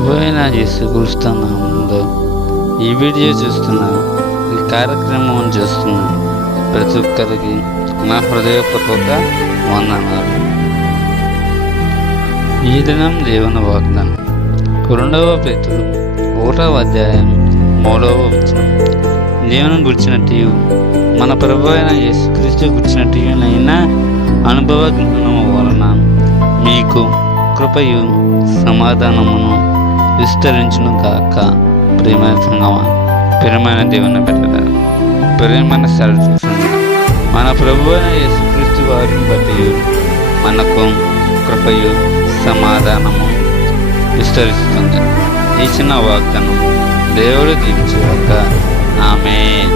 ప్రభు అయిన యేసుక్రీస్తు నామములో ఈ వీడియో చూస్తున్న, ఈ కార్యక్రమం చూస్తున్న ప్రతి ఒక్కరికి నా హృదయపూర్వక వందనాలు. ఈ దినం దేవుని వాగ్దానం 2వ పేతురు 1వ అధ్యాయం 3వ వచనం. దేవుని గుర్చినట్టు మన ప్రభు అయిన యేసుక్రీస్తు గుర్చినట్టునైనా అనుభవ జ్ఞానము వలన మీకు కృపయు సమాధానమును విస్తరించును గాక. ప్రియమైన సంగమా, ప్రియమైన దేవుని బిడ్డలారా, ప్రియమైన సర్వీసుని, మన ప్రభు అయిన యేసుక్రీస్తు వారిని బట్టి మనకు కృపయు సమాధానము విస్తరిస్తుంది. ఈ చిన్న వాగ్దానం దేవుడు దీవించుగాక. ఆమేన్.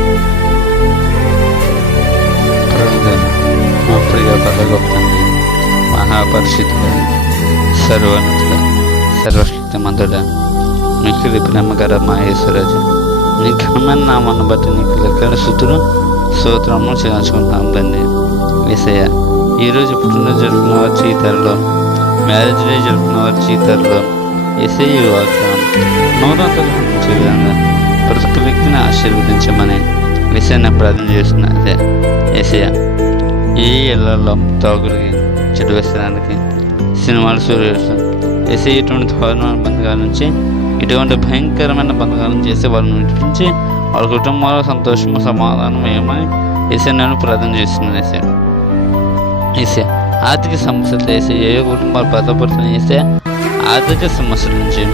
మా ప్రియ పరలోకపు మహాపరిశుద్ధుడ, సర్వోన్నతుడ, సర్వశక్తిమంతుడ, మిక్కిలి ప్రేమగల మా యేసురాజు, నీ ఘనమైన నామాన్ని బట్టి నీకు లెక్కల స్తుతులు స్తోత్రము చేయించుకుంటాం తండ్రి. యేసయ్య, ఈరోజు పుట్టినరోజు జరుపుకున్న వారి జీవితాల్లో, మ్యారేజ్ డే జరుపుకున్న వారి జీవితాల్లో యేసయ్య వాగ్దానం నూతనతలు అందించే విధంగా ప్రతి ఒక్క వ్యక్తిని ఆశీర్వదించమని యేసయ్యను ప్రార్థన చేస్తున్నా. యేసయ్య, ఏ ఇళ్లలో తాగుడికి, చెడు వేసడానికి, సినిమాలు సూర్యుడు యేసయ్య ఇటువంటి దారుణమైన బంధకాల నుంచి, ఇటువంటి భయంకరమైన బంధకాలను చేసి వాళ్ళని విడిపించి వాళ్ళ కుటుంబాల సంతోషము సమాధానం ఏమని యేసయ్య నేను ప్రార్థన చేస్తున్నాను. యేసయ్య, ఆర్థిక సమస్యలు వేసే ఏ కుటుంబాలు బాధపడుతున్న వేసే ఆర్థిక సమస్యల నుంచి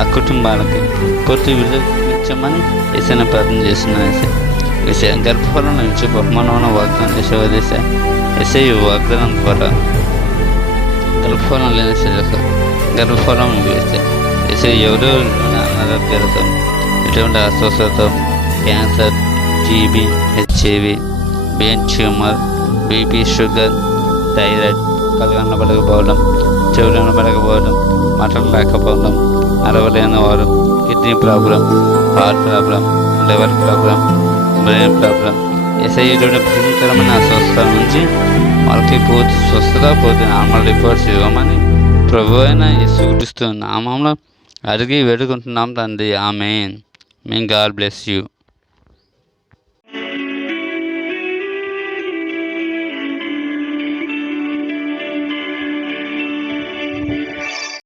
ఆ కుటుంబాలకి పూర్తి విడుదలమని యేసయ్యను ప్రార్థన చేస్తున్నాను. యేసయ్య, గర్భఫలం నుంచి బహుమానమైన వాగ్దానం చేసేవారు. యేసయ్య వాగ్దానం ద్వారా గర్భఫలం లేని శరీరం గర్భఫలం వేస్తే యేసయ్య ఎవరెవరు అనారోగ్యాలతో, ఎటువంటి అస్వస్థత, cancer, TB, HIV, brain tumour, BP, sugar, thyroid, కళ్ళు కనబడకపోవడం, చెవులు కనబడకపోవడం, మాటలు లేకపోవడం, అరవలేని వారు, kidney problem, heart problem, liver problem, brain problem, Yesayya భయంకరమైన అస్వస్థత నుంచి వాళ్ళకి పూర్తి స్వస్థత, పూర్తి నార్మల్ రిపోర్ట్స్ ఇవ్వమని ప్రభు అయిన యేసుక్రీస్తు నామములో అడిగి వేడుకుంటున్నాం తండ్రి. Amen. May God bless you.